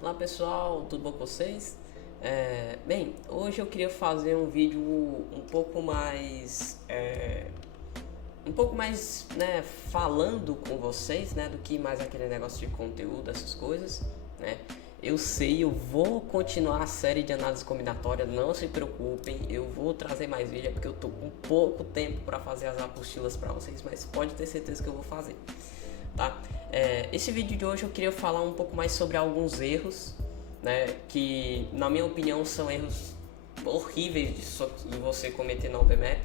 Olá pessoal, tudo bom com vocês? Bem, hoje eu queria fazer um vídeo um pouco mais, né, falando com vocês, né, do que mais aquele negócio de conteúdo, essas coisas, né? Eu sei, eu vou continuar a série de análise combinatória, não se preocupem, eu vou trazer mais vídeo porque eu tô com pouco tempo para fazer as apostilas para vocês, mas pode ter certeza que eu vou fazer, tá? Esse vídeo de hoje eu queria falar um pouco mais sobre alguns erros, né, que na minha opinião são erros horríveis de você cometer na OBMAP,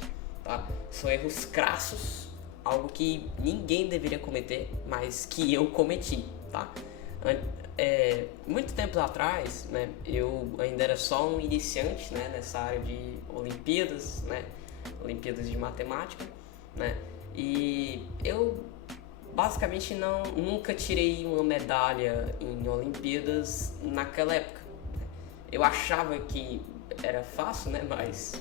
tá? São erros crassos, algo que ninguém deveria cometer, mas que eu cometi, tá? Muito tempo atrás, né, eu ainda era só um iniciante, né, nessa área de Olimpíadas, né, Olimpíadas de Matemática, né, e eu basicamente nunca tirei uma medalha em Olimpíadas naquela época. Eu achava que era fácil, né? Mas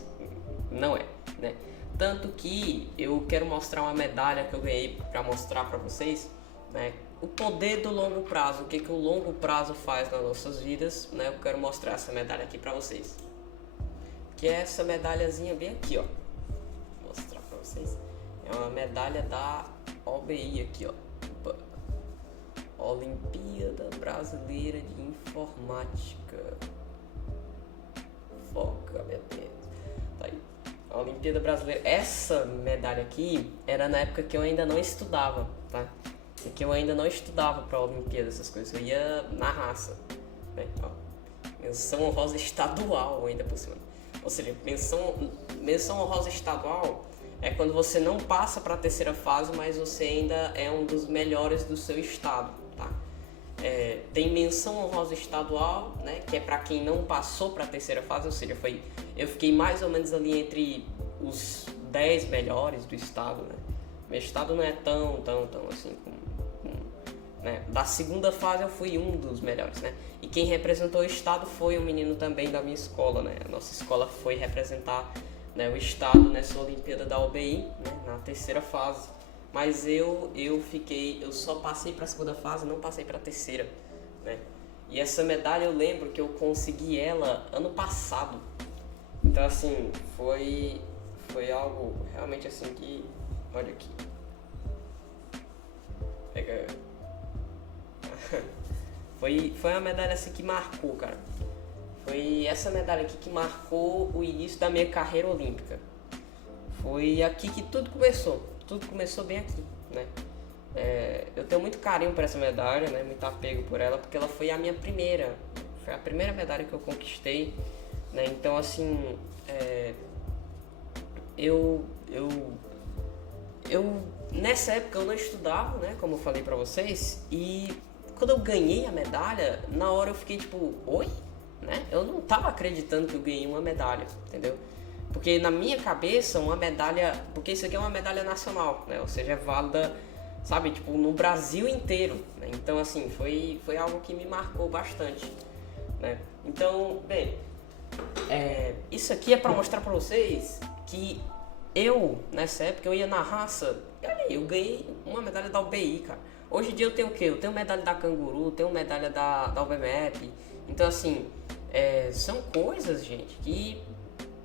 não é, né? Tanto que eu quero mostrar uma medalha que eu ganhei para mostrar para vocês, né? O poder do longo prazo, o que o longo prazo faz nas nossas vidas, né? Eu quero mostrar essa medalha aqui para vocês. Que é essa medalhazinha bem aqui, ó. Vou mostrar para vocês. É uma medalha da OBI aqui, ó. Olimpíada Brasileira de Informática. Foca, meu Deus. Tá aí. A Olimpíada Brasileira. Essa medalha aqui era na época que eu ainda não estudava, tá? E que eu ainda não estudava pra Olimpíada, essas coisas. Eu ia na raça. Né? Ó. Menção honrosa estadual ainda por cima. Ou seja, menção honrosa estadual é quando você não passa para a terceira fase, mas você ainda é um dos melhores do seu estado, tá? Tem menção honrosa estadual, né, que é para quem não passou para a terceira fase, ou seja, eu fiquei mais ou menos ali entre os 10 melhores do estado, né? Meu estado não é tão assim, né? Da segunda fase eu fui um dos melhores, né? E quem representou o estado foi um menino também da minha escola, né? A nossa escola foi representar, né, o estado nessa Olimpíada da UBI, né, na terceira fase. Mas eu só passei para a segunda fase, não passei para a terceira, né? E essa medalha eu lembro que eu consegui ela ano passado. Então assim, foi algo realmente assim que, olha aqui. Pega. Foi uma medalha assim que marcou, cara. Foi essa medalha aqui que marcou o início da minha carreira olímpica. Foi aqui que tudo começou. Tudo começou bem aqui, né? Eu tenho muito carinho por essa medalha, né? Muito apego por ela, porque ela foi a minha primeira. Foi a primeira medalha que eu conquistei, né? Então, assim, eu, eu, nessa época eu não estudava, né? Como eu falei pra vocês, e quando eu ganhei a medalha, na hora eu fiquei tipo, oi? Né? Eu não tava acreditando que eu ganhei uma medalha, entendeu? Porque na minha cabeça, uma medalha. Porque isso aqui é uma medalha nacional, né? Ou seja, é válida, sabe, tipo, no Brasil inteiro, né? Então, assim, foi algo que me marcou bastante, né? Então, bem, isso aqui é pra mostrar pra vocês que eu, nessa época, eu ia na raça. E olha aí, eu ganhei uma medalha da UBI, cara. Hoje em dia eu tenho o quê? Eu tenho medalha da Canguru, tenho medalha da UBMAP. Então, assim, são coisas, gente, que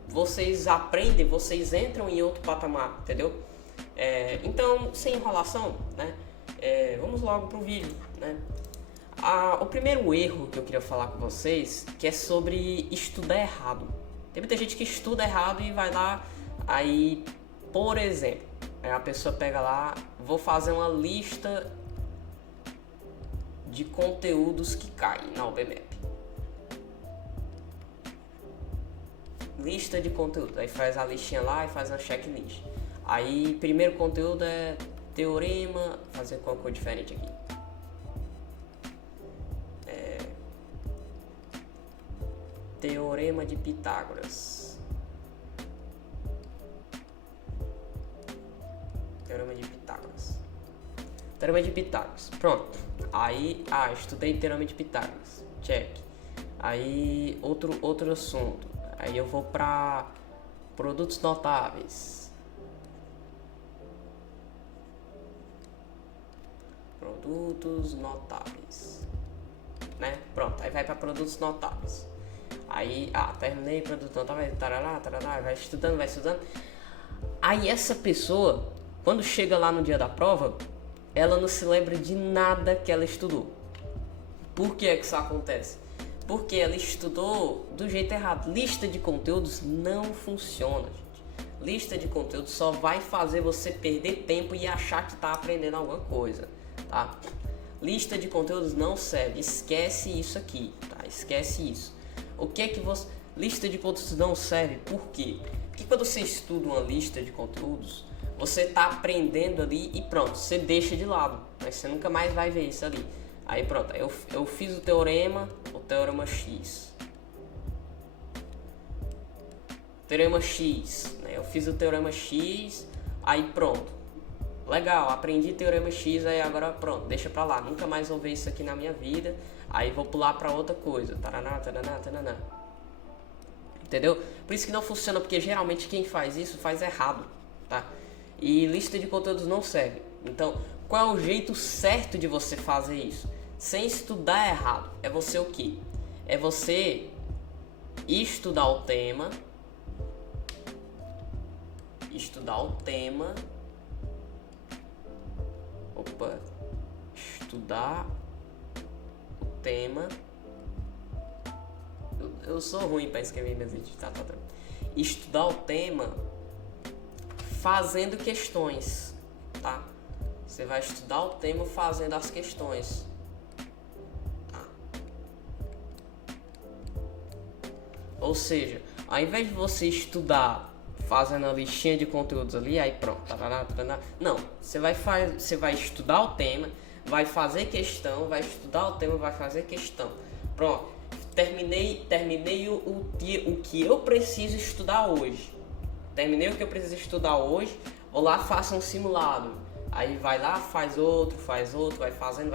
vocês aprendem, vocês entram em outro patamar, entendeu? Então, sem enrolação, né? Vamos logo pro vídeo, né? O primeiro erro que eu queria falar com vocês, que é sobre estudar errado. Tem muita gente que estuda errado e vai lá, aí, por exemplo, a pessoa pega lá, vou fazer uma lista de conteúdos que caem na OBMAP. Lista de conteúdo, aí faz a listinha lá e faz uma checklist. Aí, primeiro conteúdo é teorema, fazer com uma cor diferente aqui. Teorema de Pitágoras. Teorema de Pitágoras. Teorema de Pitágoras. Pronto. Aí, estudei Teorema de Pitágoras. Check. Aí, outro assunto. Aí eu vou para produtos notáveis. Produtos notáveis. né? Pronto, aí vai para produtos notáveis. Aí, terminei produto notável, tarará, vai estudando, vai estudando. Aí essa pessoa, quando chega lá no dia da prova, ela não se lembra de nada que ela estudou. Por que é que isso acontece? Porque ela estudou do jeito errado. Lista de conteúdos não funciona, gente. Lista de conteúdos só vai fazer você perder tempo e achar que está aprendendo alguma coisa, tá? Lista de conteúdos não serve. Esquece isso aqui, tá? Esquece isso. O que é que você... Lista de conteúdos não serve, por quê? Porque quando você estuda uma lista de conteúdos, você está aprendendo ali e pronto, você deixa de lado. Mas você nunca mais vai ver isso ali. Aí pronto, eu fiz o teorema X. Teorema X, né? Eu fiz o teorema X, aí pronto. Legal, aprendi teorema X, aí agora pronto, deixa pra lá. Nunca mais vou ver isso aqui na minha vida. Aí vou pular pra outra coisa. Taraná, taraná, taraná. Entendeu? Por isso que não funciona, porque geralmente quem faz isso faz errado, tá? E lista de conteúdos não serve. Então, qual é o jeito certo de você fazer isso? Sem estudar errado. É você o quê? É você estudar o tema. Estudar o tema. Eu sou ruim para escrever meus vídeos, tá? Estudar o tema fazendo questões, tá? Você vai estudar o tema fazendo as questões, tá? Ou seja, ao invés de você estudar fazendo a listinha de conteúdos ali, aí pronto, não, você vai estudar o tema, vai fazer questão, vai estudar o tema, vai fazer questão. Pronto, terminei o que eu preciso estudar hoje. Terminei o que eu preciso estudar hoje, vou lá, faço um simulado. Aí vai lá, faz outro, vai fazendo,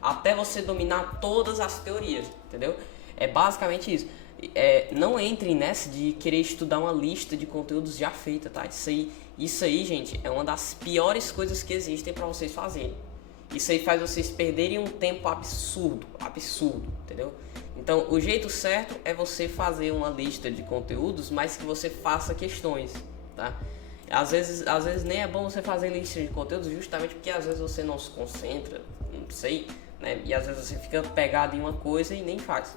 até você dominar todas as teorias, entendeu? É basicamente isso. Não entre nessa de querer estudar uma lista de conteúdos já feita, tá? Isso aí, gente, é uma das piores coisas que existem para vocês fazerem. Isso aí faz vocês perderem um tempo absurdo, entendeu? Então, o jeito certo é você fazer uma lista de conteúdos, mas que você faça questões, tá? Às vezes nem é bom você fazer lista de conteúdos, justamente porque às vezes você não se concentra, não sei, né? E às vezes você fica pegado em uma coisa e nem faz.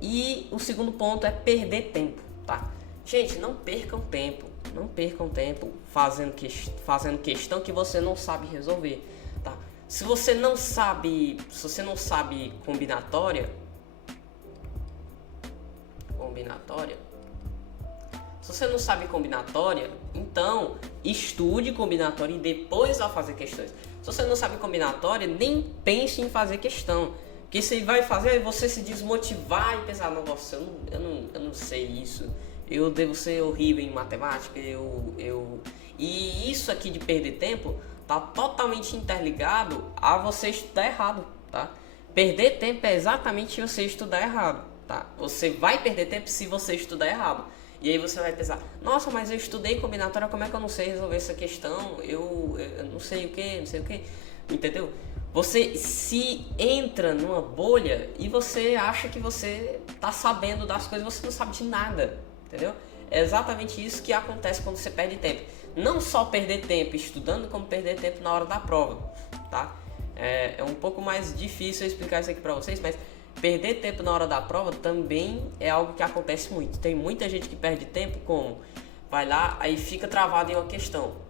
E o segundo ponto é perder tempo, tá? Gente, não percam tempo fazendo questão que você não sabe resolver, tá? Se você não sabe combinatória, se você não sabe combinatória, então estude combinatória e depois vá fazer questões. Se você não sabe combinatória, nem pense em fazer questão. Porque você vai fazer você se desmotivar e pensar, nossa, eu não sei isso, eu devo ser horrível em matemática, E isso aqui de perder tempo tá totalmente interligado a você estudar errado, tá? Perder tempo é exatamente você estudar errado, tá? Você vai perder tempo se você estudar errado. E aí você vai pensar, nossa, mas eu estudei combinatória, como é que eu não sei resolver essa questão? Eu não sei o que, entendeu? Você se entra numa bolha e você acha que você tá sabendo das coisas, você não sabe de nada, entendeu? É exatamente isso que acontece quando você perde tempo. Não só perder tempo estudando, como perder tempo na hora da prova, tá? É um pouco mais difícil eu explicar isso aqui pra vocês, mas perder tempo na hora da prova também é algo que acontece muito. Tem muita gente que perde tempo como vai lá, aí fica travado em uma questão.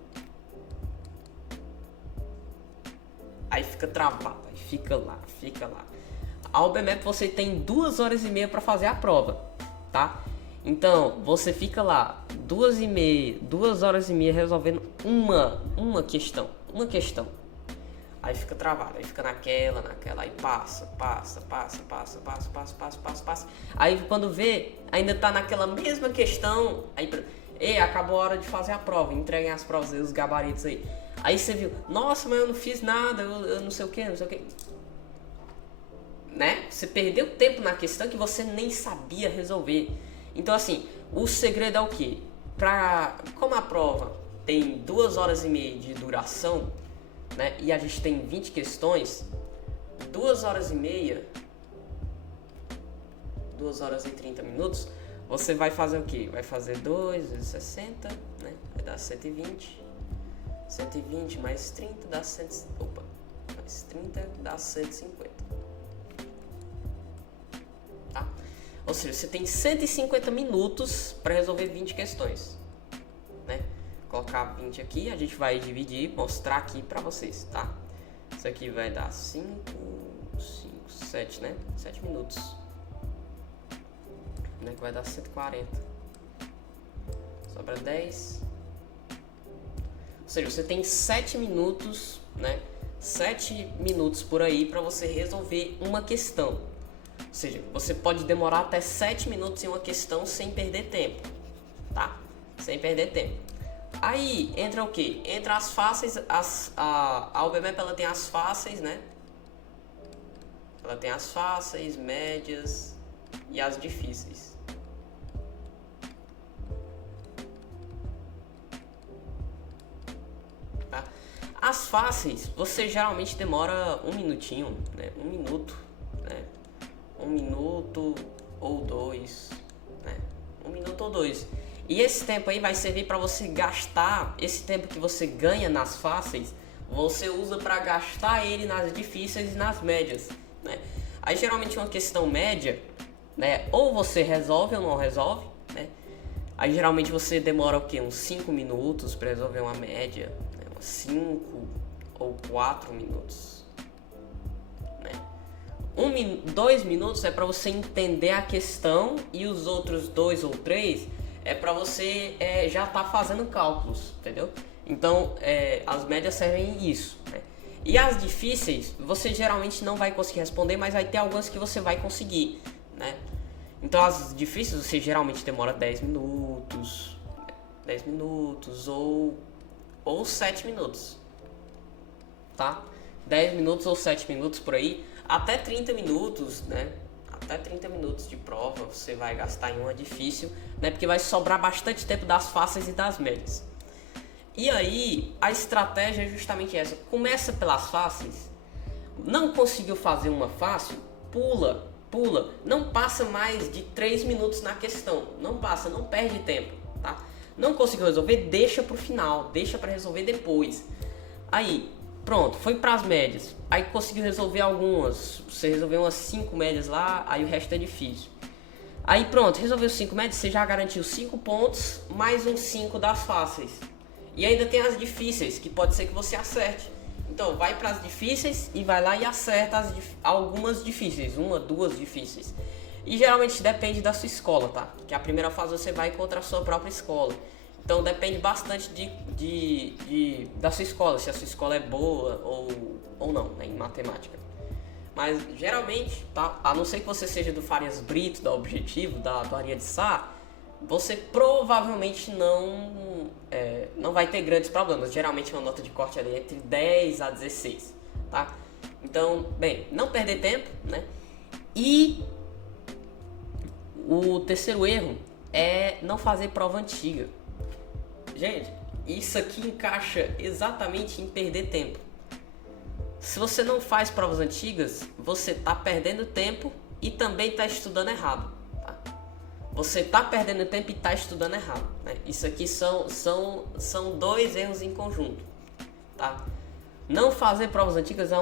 Aí fica travado, aí fica lá. A UBMEP você tem 2 horas e meia para fazer a prova, tá? Então, você fica lá 2 horas e meia resolvendo uma questão. Aí fica travado, aí fica naquela, aí passa. Aí quando vê, ainda tá naquela mesma questão, aí acabou a hora de fazer a prova, entreguem as provas aí, os gabaritos aí. Aí você viu, nossa, mas eu não fiz nada, eu não sei o que. Né? Você perdeu tempo na questão que você nem sabia resolver. Então assim, o segredo é o quê? Como a prova tem 2 horas e meia de duração, né? E a gente tem 20 questões, 2 horas e meia, 2 horas e 30 minutos, você vai fazer o quê? Vai fazer 2 vezes 60, né? Vai dar 120. 120 mais 30 dá 100, mais 30 dá 150. Tá? Ou seja, você tem 150 minutos para resolver 20 questões, né? Colocar 20 aqui, a gente vai dividir, mostrar aqui para vocês, tá? Isso aqui vai dar 5, 7, né? 7 minutos. Né? Que vai dar 140. Sobra 10. Ou seja, você tem 7 minutos, né? 7 minutos por aí para você resolver uma questão. Ou seja, você pode demorar até 7 minutos em uma questão sem perder tempo, tá? Sem perder tempo. Aí entra o que? Entra as fáceis, a UBMap ela tem as fáceis, né? Ela tem as fáceis, médias e as difíceis. Tá? As fáceis, você geralmente demora um minutinho, né? 1 minuto, né? 1 minuto ou 2, né? 1 minuto ou 2. E esse tempo aí vai servir para você gastar, esse tempo que você ganha nas fáceis, você usa para gastar ele nas difíceis e nas médias, né? Aí geralmente uma questão média, né? Ou você resolve ou não resolve, né? Aí geralmente você demora o quê? Uns 5 minutos para resolver uma média, né? Uns 5 ou 4 minutos, né? 2 minutos é para você entender a questão e os outros 2 ou 3 é para você já tá fazendo cálculos, entendeu? Então, as médias servem isso, né? E as difíceis, você geralmente não vai conseguir responder, mas vai ter algumas que você vai conseguir, né? Então, as difíceis você geralmente demora 10 minutos, 10 minutos ou 7 minutos, tá? 10 minutos ou 7 minutos por aí, até 30 minutos, né? Até 30 minutos de prova você vai gastar em uma difícil, né? Porque vai sobrar bastante tempo das fáceis e das médias. E aí, a estratégia é justamente essa. Começa pelas fáceis. Não conseguiu fazer uma fácil? Pula. Não passa mais de 3 minutos na questão. Não passa, não perde tempo, tá? Não conseguiu resolver? Deixa pro final. Deixa para resolver depois. Aí, pronto, foi para as médias. Aí conseguiu resolver algumas. Você resolveu umas 5 médias lá, aí o resto é difícil. Aí pronto, resolveu 5 médias, você já garantiu 5 pontos, mais uns 5 das fáceis. E ainda tem as difíceis, que pode ser que você acerte. Então vai para as difíceis e vai lá e acerta algumas difíceis, 1, 2 difíceis. E geralmente depende da sua escola, tá? Que a primeira fase você vai contra a sua própria escola. Então depende bastante da sua escola, se a sua escola é boa ou não, né, em matemática. Mas geralmente, tá? A não ser que você seja do Farias Brito, da Objetivo, do Aria de Sá, você provavelmente não vai ter grandes problemas. Geralmente uma nota de corte ali entre 10 a 16, tá? Então, bem, não perder tempo, né? E o terceiro erro é não fazer prova antiga. Gente, isso aqui encaixa exatamente em perder tempo. Se você não faz provas antigas, você está perdendo tempo e também está estudando errado. Tá? Você está perdendo tempo e está estudando errado. Né? Isso aqui são 2 erros em conjunto. Tá? Não fazer provas antigas é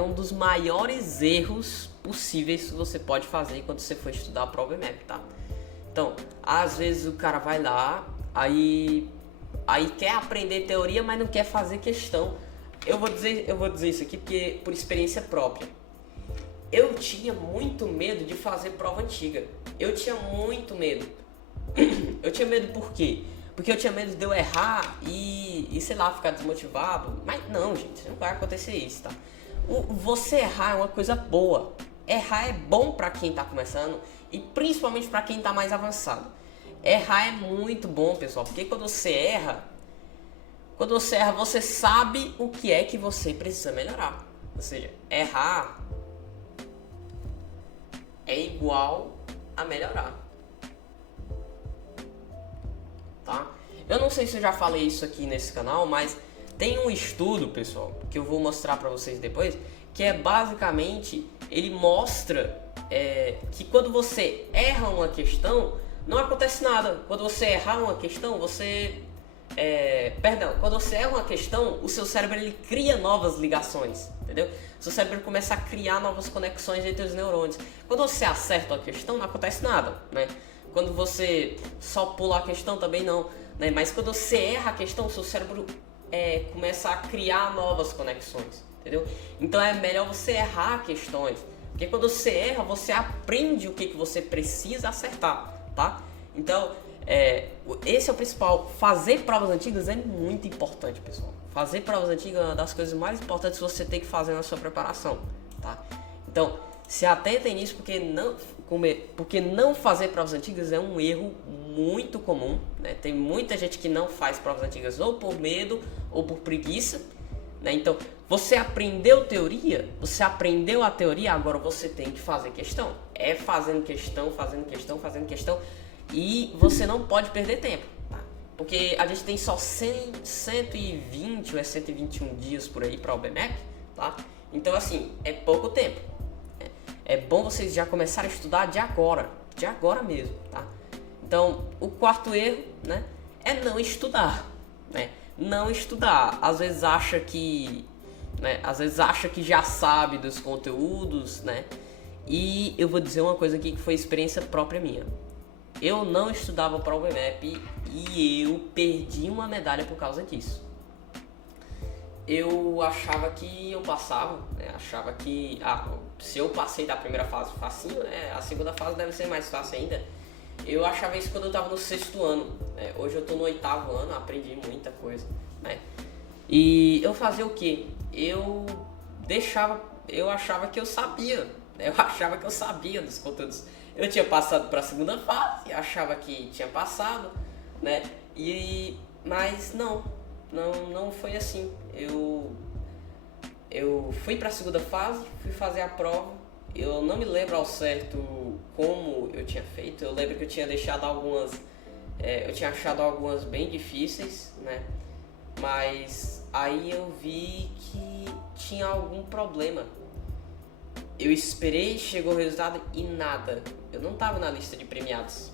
um dos maiores erros possíveis que você pode fazer quando você for estudar a prova EMAP. Tá? Então, às vezes o cara vai lá, aí quer aprender teoria, mas não quer fazer questão. Eu vou dizer isso aqui porque por experiência própria. Eu tinha muito medo de fazer prova antiga. Eu tinha muito medo. Eu tinha medo por quê? Porque eu tinha medo de eu errar e sei lá, ficar desmotivado. Mas não, gente, não vai acontecer isso, tá? Você errar é uma coisa boa. Errar é bom pra quem tá começando e principalmente pra quem tá mais avançado. Errar é muito bom, pessoal, porque quando você erra, você sabe o que é que você precisa melhorar. Ou seja, errar é igual a melhorar. Tá? Eu não sei se eu já falei isso aqui nesse canal, mas Tem um estudo, pessoal, que eu vou mostrar para vocês depois, que é basicamente, ele mostra que quando você erra uma questão, não acontece nada. Quando você errar uma questão, quando você erra uma questão, o seu cérebro ele cria novas ligações, entendeu? O seu cérebro começa a criar novas conexões entre os neurônios. Quando você acerta a questão, não acontece nada, né? Quando você só pula a questão, também não, né? Mas quando você erra a questão, o seu cérebro começa a criar novas conexões, entendeu? Então é melhor você errar questões, porque quando você erra, você aprende o que você precisa acertar, tá? Então, esse é o principal. Fazer provas antigas é muito importante, pessoal. Fazer provas antigas é uma das coisas mais importantes que você tem que fazer na sua preparação, tá? Então, se atentem nisso, porque não fazer provas antigas é um erro muito comum, né? Tem muita gente que não faz provas antigas ou por medo ou por preguiça, né? Então, você aprendeu a teoria, agora você tem que fazer questão. É fazendo questão, e você não pode perder tempo, tá? Porque a gente tem só 120 ou 121 dias por aí para o BMAP, tá? Então, assim, é pouco tempo. É bom vocês já começarem a estudar de agora mesmo, tá? Então, o quarto erro, né, é não estudar, né? Não estudar. Às vezes acha que já sabe dos conteúdos, né? E eu vou dizer uma coisa aqui que foi experiência própria minha. Eu não estudava para o BMAP e eu perdi uma medalha por causa disso. Eu achava que eu passava, né? Achava que se eu passei da primeira fase facinho, né? A segunda fase deve ser mais fácil ainda. Eu achava isso quando eu estava no 6º ano, né? Hoje eu estou no 8º ano, aprendi muita coisa, né? E eu fazia o quê? Eu achava que eu sabia, né? Eu achava que eu sabia dos conteúdos. Eu tinha passado para a segunda fase, achava que tinha passado, né? Mas não foi assim. Eu fui para a segunda fase, fui fazer a prova. Eu não me lembro ao certo como eu tinha feito. Eu lembro que eu tinha deixado eu tinha achado algumas bem difíceis, né? Mas aí eu vi que tinha algum problema. Eu esperei, chegou o resultado e nada. Eu não estava na lista de premiados.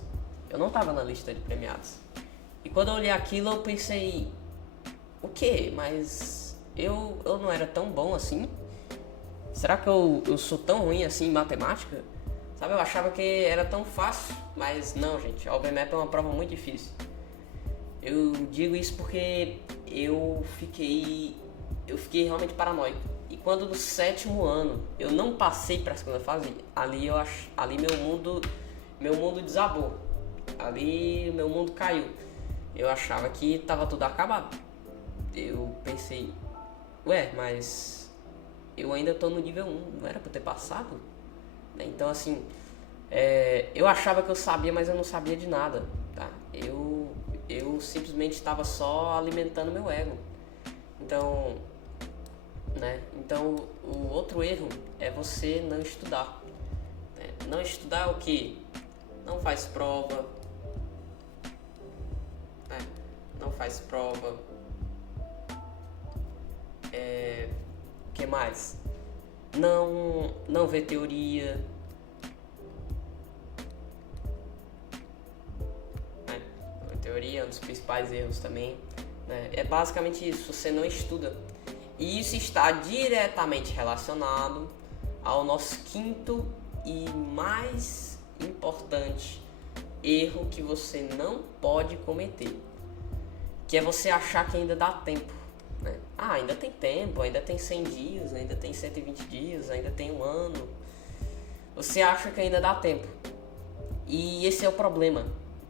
E quando eu olhei aquilo, eu pensei, o quê? Mas eu não era tão bom assim? Será que eu sou tão ruim assim em matemática? Sabe, eu achava que era tão fácil, mas não, gente. A OBMAP é uma prova muito difícil. Eu digo isso porque eu fiquei realmente paranoico. E quando no 7º ano eu não passei para a segunda fase, ali meu mundo desabou. Ali meu mundo caiu. Eu achava que estava tudo acabado. Eu pensei, mas eu ainda estou no nível 1, não era para ter passado? Então, assim, eu achava que eu sabia, mas eu não sabia de nada, tá? Eu simplesmente estava só alimentando meu ego. Então, né? Então, o outro erro é você não estudar. Né? Não estudar o quê? Não faz prova. Né? Não faz prova. O que mais? Não vê teoria. Né? Não vê teoria é um dos principais erros também. Né? É basicamente isso, você não estuda. E isso está diretamente relacionado ao nosso quinto e mais importante erro que você não pode cometer, que é você achar que ainda dá tempo, né? Ainda tem tempo, ainda tem 100 dias, ainda tem 120 dias, ainda tem um ano. Você acha que ainda dá tempo. E esse é o problema.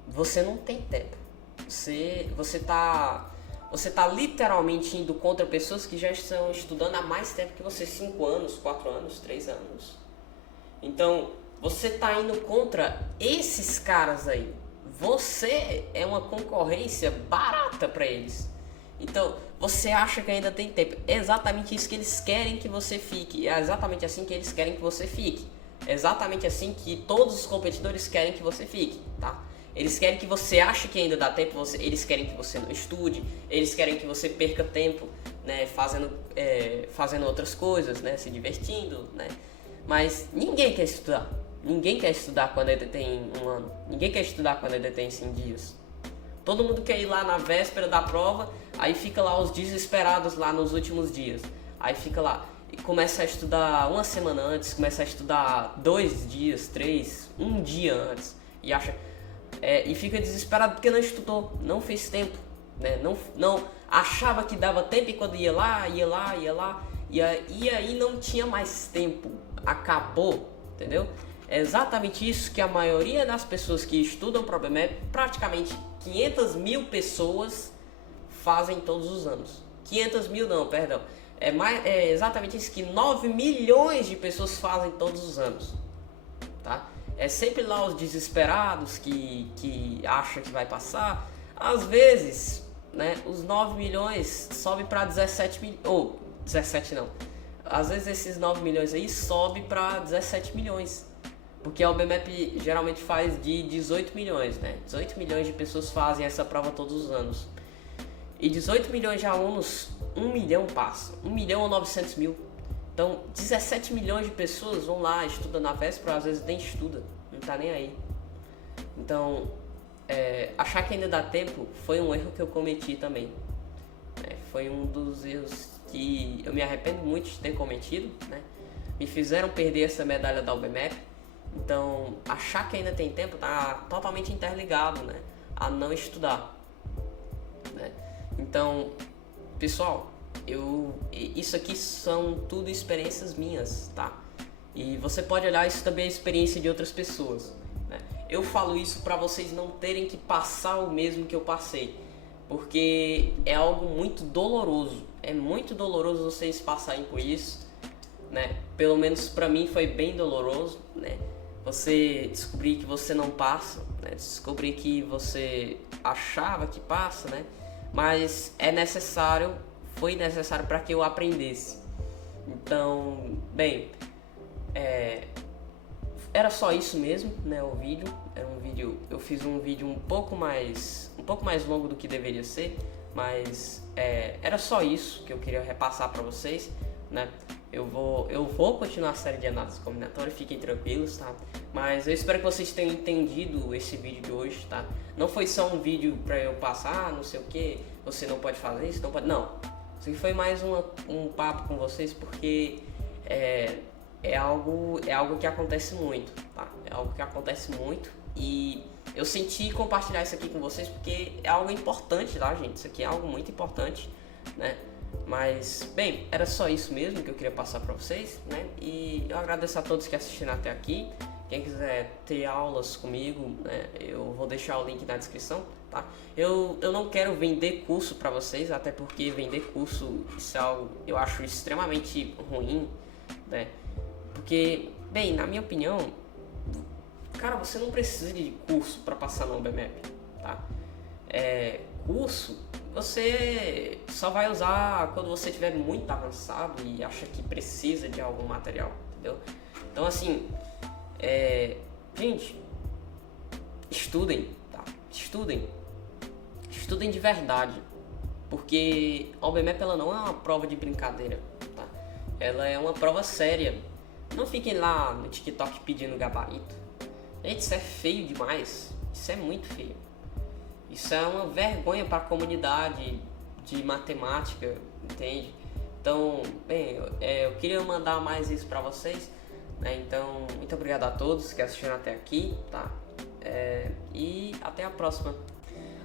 Você não tem tempo. Você tá literalmente indo contra pessoas que já estão estudando há mais tempo que você, 5 anos, 4 anos, 3 anos. Então, você tá indo contra esses caras aí. Você é uma concorrência barata para eles. Então, você acha que ainda tem tempo. É exatamente isso que eles querem que você fique. É exatamente assim que eles querem que você fique. É exatamente assim que todos os competidores querem que você fique, tá? Eles querem que você ache que ainda dá tempo, eles querem que você não estude, eles querem que você perca tempo, né, fazendo outras coisas, né, se divertindo, né? Mas ninguém quer estudar. Ninguém quer estudar quando ainda tem 1 ano. Ninguém quer estudar quando ainda tem 100 dias. Todo mundo quer ir lá na véspera da prova, aí fica lá os desesperados lá nos últimos dias. Aí fica lá e começa a estudar 1 semana antes, começa a estudar 2 dias, 3, 1 dia antes. E acha e fica desesperado porque não estudou, não fez tempo, né? Não achava que dava tempo e quando ia lá, e aí não tinha mais tempo, acabou, entendeu? É exatamente isso que a maioria das pessoas que estudam para o BMEP, praticamente 500 mil pessoas fazem todos os anos. 500 mil não, perdão. É exatamente isso que 9 milhões de pessoas fazem todos os anos, tá? É sempre lá os desesperados que acham que vai passar. Às vezes, né, os 9 milhões sobe para 17 milhões, ou 17 não. Às vezes esses 9 milhões aí sobe para 17 milhões. Porque a OBMEP geralmente faz de 18 milhões, né? 18 milhões de pessoas fazem essa prova todos os anos. E 18 milhões de alunos, 1 milhão passa. 1 milhão ou 900 mil. Então, 17 milhões de pessoas vão lá, estudam na véspera, às vezes nem estuda, não tá nem aí. Então, achar que ainda dá tempo foi um erro que eu cometi também. Foi um dos erros que eu me arrependo muito de ter cometido, né? Me fizeram perder essa medalha da OBMEP. Então, achar que ainda tem tempo tá totalmente interligado, né, a não estudar, né? Então, pessoal, isso aqui são tudo experiências minhas, tá? E você pode olhar isso também a experiência de outras pessoas, né? Eu falo isso para vocês não terem que passar o mesmo que eu passei, porque é algo muito doloroso. É muito doloroso vocês passarem por isso, né? Pelo menos para mim foi bem doloroso, né? Você descobrir que você não passa, né? Descobrir que você achava que passa, né? Mas foi necessário para que eu aprendesse. Então, bem, era só isso mesmo, né? O vídeo era um vídeo, eu fiz um vídeo um pouco mais longo do que deveria ser, mas era só isso que eu queria repassar para vocês, né? Eu vou continuar a série de análise combinatória, fiquem tranquilos, tá? Mas eu espero que vocês tenham entendido esse vídeo de hoje, tá? Não foi só um vídeo pra eu passar, não sei o que, você não pode fazer isso, não pode... Não, isso aqui foi mais um papo com vocês porque é algo que acontece muito, tá? É algo que acontece muito e eu senti compartilhar isso aqui com vocês porque é algo importante, tá, gente? Isso aqui é algo muito importante, né? Mas, bem, era só isso mesmo que eu queria passar para vocês, né? E eu agradeço a todos que assistiram até aqui. Quem quiser ter aulas comigo, né, eu vou deixar o link na descrição, tá? Eu não quero vender curso para vocês, até porque vender curso, isso é algo eu acho extremamente ruim, né? Porque, bem, na minha opinião, cara, você não precisa de curso para passar no OBMEP, tá? Curso você só vai usar quando você estiver muito avançado e acha que precisa de algum material, entendeu? Então, assim, gente, estudem, tá? Estudem de verdade, porque a OBMEP ela não é uma prova de brincadeira, tá? Ela é uma prova séria. Não fiquem lá no TikTok pedindo gabarito. Gente, isso é feio demais, isso é muito feio. Isso é uma vergonha para a comunidade de matemática, entende? Então, bem, eu queria mandar mais isso para vocês, né? Então, muito obrigado a todos que assistiram até aqui, tá? E até a próxima.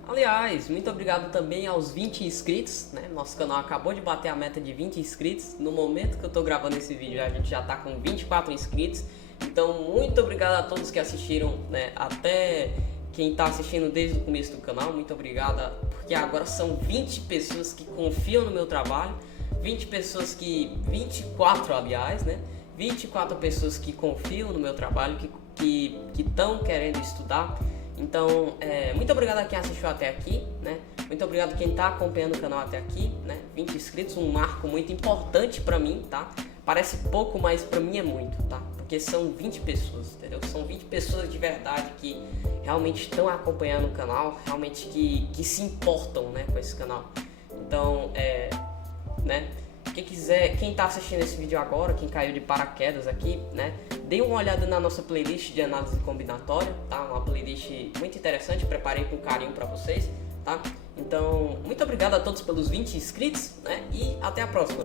Aliás, muito obrigado também aos 20 inscritos, né? Nosso canal acabou de bater a meta de 20 inscritos. No momento que eu tô gravando esse vídeo, a gente já tá com 24 inscritos. Então, muito obrigado a todos que assistiram, né? Até quem está assistindo desde o começo do canal, muito obrigada, porque agora são 20 pessoas que confiam no meu trabalho, 24 aliás, né? 24 pessoas que confiam no meu trabalho, que estão querendo estudar. Então, muito obrigado a quem assistiu até aqui, né? Muito obrigado a quem está acompanhando o canal até aqui, né? 20 inscritos, um marco muito importante para mim, tá? Parece pouco, mas para mim é muito, tá? Porque são 20 pessoas, entendeu? São 20 pessoas de verdade que realmente estão acompanhando o canal, realmente que se importam, né, com esse canal. Então, né? Quem tá assistindo esse vídeo agora, quem caiu de paraquedas aqui, né? Dê uma olhada na nossa playlist de análise combinatória, tá? Uma playlist muito interessante, preparei com carinho para vocês, tá? Então, muito obrigado a todos pelos 20 inscritos, né? E até a próxima.